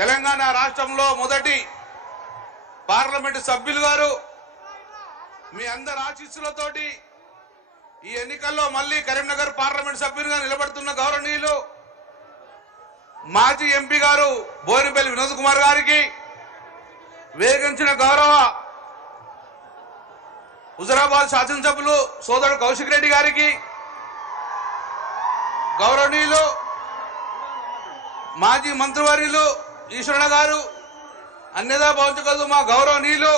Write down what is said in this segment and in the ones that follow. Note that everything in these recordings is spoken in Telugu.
తెలంగాణ రాష్ట్రంలో మొదటి పార్లమెంటు సభ్యులు గారు మీ అందరి ఆశీస్సులతోటి ఈ ఎన్నికల్లో మళ్ళీ కరీంనగర్ పార్లమెంట్ సభ్యులుగా నిలబడుతున్న గౌరవనీయులు మాజీ ఎంపీ గారు బోయినపల్లి వినోద్ కుమార్ గారికి, వేగించిన గౌరవ హుజరాబాద్ శాసనసభ్యులు సోదరుడు కౌశిక్ రెడ్డి గారికి, గౌరవనీయులు మాజీ మంత్రివర్యులు ఈశ్వరణ గారు, అన్యదా భావించగలదు మా గౌరవనీయులు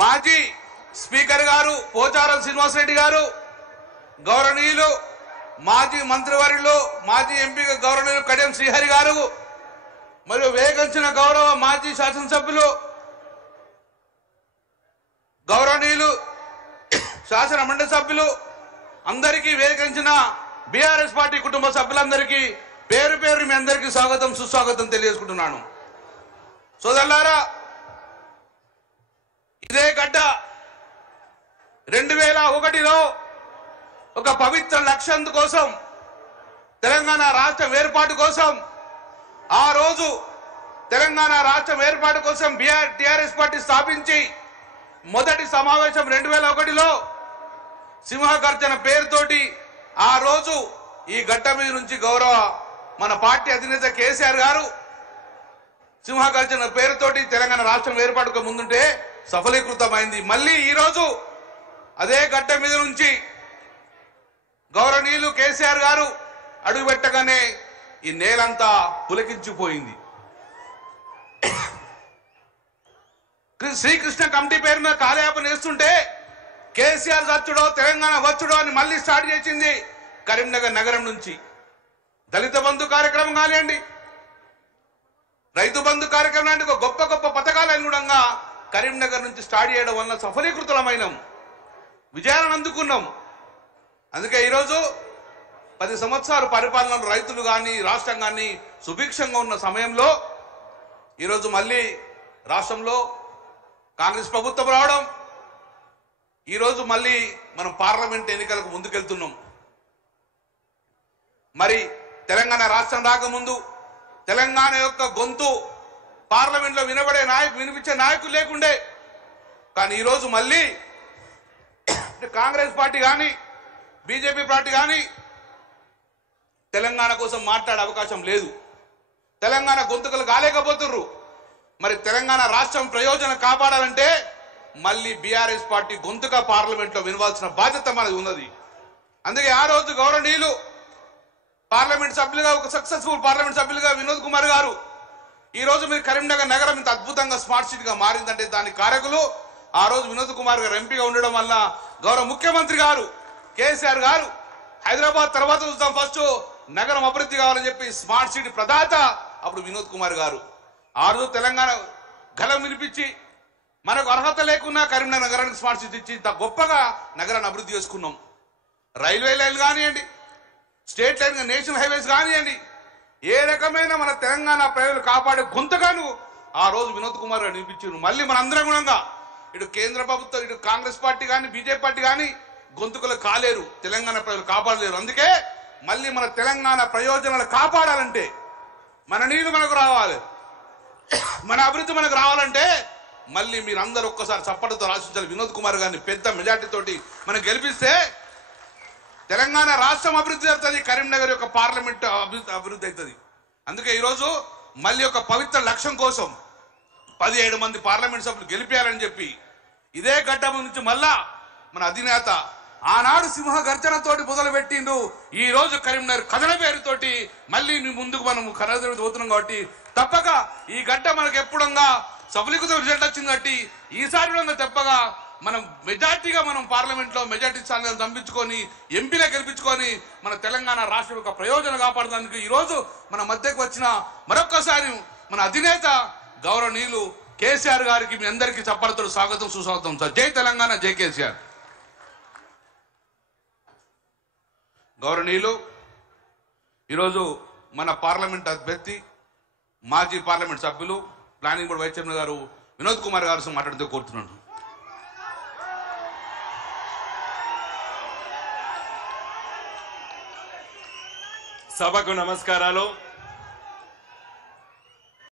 మాజీ స్పీకర్ గారు పోచారం శ్రీనివాసరెడ్డి గారు, గౌరవనీయులు మాజీ మంత్రివర్యులు మాజీ ఎంపీ గౌరవనీయులు కడియం శ్రీహరి గారు, మరియు వేగించిన గౌరవ మాజీ శాసనసభ్యులు గౌరవనీయులు శాసన మండలి సభ్యులు అందరికీ, వేగించిన బీఆర్ఎస్ పార్టీ కుటుంబ సభ్యులందరికీ పేరు పేరు మీ అందరికీ స్వాగతం సుస్వాగతం తెలియజేసుకుంటున్నాను. సోదరులారా, ఇదే గడ్డ 2001లో ఒక పవిత్ర లక్ష్యం కోసం, తెలంగాణ రాష్ట్రం ఏర్పాటు కోసం, ఆ రోజు తెలంగాణ రాష్ట్రం ఏర్పాటు కోసం టిఆర్ఎస్ పార్టీ స్థాపించి మొదటి సమావేశం 2001లో సింహగర్జన పేరుతోటి ఆ రోజు ఈ గడ్డ మీద నుంచి గౌరవ మన పార్టీ అధినేత కేసీఆర్ గారు సింహగర్జన పేరుతోటి తెలంగాణ రాష్ట్రం ఏర్పాటుకు ముందుంటే సఫలీకృతమైంది. మళ్ళీ ఈరోజు అదే గడ్డ మీద నుంచి గౌరవనీయులు కేసీఆర్ గారు అడుగుపెట్టగానే ఈ నేలంతా పులకించిపోయింది. శ్రీకృష్ణ కమిటీ పేరు మీద కాలయాపన వేస్తుంటే కేసీఆర్ వచ్చుడో తెలంగాణ వచ్చుడో అని మళ్ళీ స్టార్ట్ చేసింది కరీంనగర్ నగరం నుంచి. దళిత బంధు కార్యక్రమం కానివ్వండి, రైతు బంధు కార్యక్రమం లాంటి గొప్ప గొప్ప పథకాలు అనుగుణంగా కరీంనగర్ నుంచి స్టార్ట్ చేయడం వల్ల సఫలీకృతమైనాం, విజయాలను అందుకున్నాం. అందుకే ఈరోజు 10 సంవత్సరాల పరిపాలనలో రైతులు కానీ రాష్ట్రం కానీ సుభిక్షంగా ఉన్న సమయంలో ఈరోజు మళ్ళీ రాష్ట్రంలో కాంగ్రెస్ ప్రభుత్వం రావడం, ఈరోజు మళ్ళీ మనం పార్లమెంట్ ఎన్నికలకు ముందుకెళ్తున్నాం. మరి తెలంగాణ రాష్ట్రం రాకముందు తెలంగాణ యొక్క గొంతు పార్లమెంట్లో వినిపించే నాయకులు లేకుండే. కానీ ఈరోజు మళ్ళీ కాంగ్రెస్ పార్టీ కానీ బీజేపీ పార్టీ కానీ తెలంగాణ కోసం మాట్లాడే అవకాశం లేదు. తెలంగాణ గొంతుకలు కాలేకపోతుర్రు. మరి తెలంగాణ రాష్ట్రం ప్రయోజనం కాపాడాలంటే మళ్ళీ బీఆర్ఎస్ పార్టీ గొంతుగా పార్లమెంట్లో వినవాల్సిన బాధ్యత మనది ఉన్నది. అందుకే ఆ రోజు గౌరవనీయులు పార్లమెంట్ సభ్యులుగా, ఒక సక్సెస్ఫుల్ పార్లమెంట్ సభ్యులుగా వినోద్ కుమార్ గారు, ఈ రోజు మీరు కరీంనగర్ నగరం ఇంత అద్భుతంగా స్మార్ట్ సిటీగా మారిందంటే దాని కారకులు ఆ రోజు వినోద్ కుమార్ గారు ఎంపీగా ఉండడం వల్ల గౌరవ ముఖ్యమంత్రి గారు కేసీఆర్ గారు హైదరాబాద్ తర్వాత చూద్దాం, ఫస్ట్ నగరం అభివృద్ధి కావాలని చెప్పి స్మార్ట్ సిటీ ప్రదాత అప్పుడు వినోద్ కుమార్ గారు ఆ రోజు తెలంగాణ గలం వినిపించి మనకు అర్హత లేకున్నా కరీంనగర్ నగరానికి స్మార్ట్ సిటీ ఇచ్చి ఇంత గొప్పగా నగరాన్ని అభివృద్ధి చేసుకున్నాం. రైల్వే లైన్ కానివ్వండి, స్టేట్ లైన్ నేషనల్ హైవేస్ కానివ్వండి, ఏ రకమైన మన తెలంగాణ ప్రజలు కాపాడే గొంతుగాను ఆ రోజు వినోద్ కుమార్ గారు వినిపించారు. మళ్ళీ మన అందరం గుణంగా ఇటు కేంద్ర ప్రభుత్వం, ఇటు కాంగ్రెస్ పార్టీ కానీ బీజేపీ పార్టీ కానీ గొంతుకలు కాలేరు, తెలంగాణ ప్రజలు కాపాడలేరు. అందుకే మళ్ళీ మన తెలంగాణ ప్రయోజనాలు కాపాడాలంటే మన నీళ్లు మనకు రావాలి, మన అభివృద్ధి మనకు రావాలంటే మళ్ళీ మీరందరూ ఒక్కసారి చప్పటితో రాసించాలి. వినోద్ కుమార్ గారిని పెద్ద మెజార్టీతోటి మనం గెలిపిస్తే తెలంగాణ రాష్ట్రం అభివృద్ధి అవుతుంది, కరీంనగర్ యొక్క పార్లమెంట్ అభివృద్ధి అవుతుంది. అందుకే ఈరోజు మళ్ళీ ఒక పవిత్ర లక్ష్యం కోసం 17 మంది పార్లమెంట్ సభ్యులు గెలిపేయాలని చెప్పి ఇదే గడ్డ నుంచి మళ్ళా మన అధినేత ఆనాడు సింహ గర్జనతోటి మొదలు పెట్టిండు. ఈ రోజు కరీంనగర్ కథన పేరుతోటి మళ్ళీ ముందుకు మనం కథన పోతున్నాం. కాబట్టి తప్పక ఈ గడ్డ మనకు ఎప్పుడంగా సఫలీకృత రిజల్ట్ వచ్చింది. కాబట్టి ఈసారి తప్పగా మనం మెజార్టీగా మనం పార్లమెంట్ లో మెజార్టీ స్థానాలను పంపించుకొని ఎంపీలో గెలిపించుకొని మన తెలంగాణ రాష్ట్రం యొక్క ప్రయోజనం కాపాడడానికి ఈ రోజు మన మధ్యకు వచ్చిన మరొక్కసారి మన అధినేత గౌరవనీయులు కేసీఆర్ గారికి మీ అందరికీ చప్పలతో స్వాగతం సుస్వాగతం సార్. జై తెలంగాణ, జై కేసీఆర్. గౌరవనీయులు, ఈరోజు మన పార్లమెంట్ అభ్యర్థి మాజీ పార్లమెంట్ సభ్యులు ప్లానింగ్ బోర్డు వైస్ చైర్మన్ గారు వినోద్ కుమార్ గారు మాట్లాడుతూ కోరుతున్నాను. సభకు నమస్కారాలు.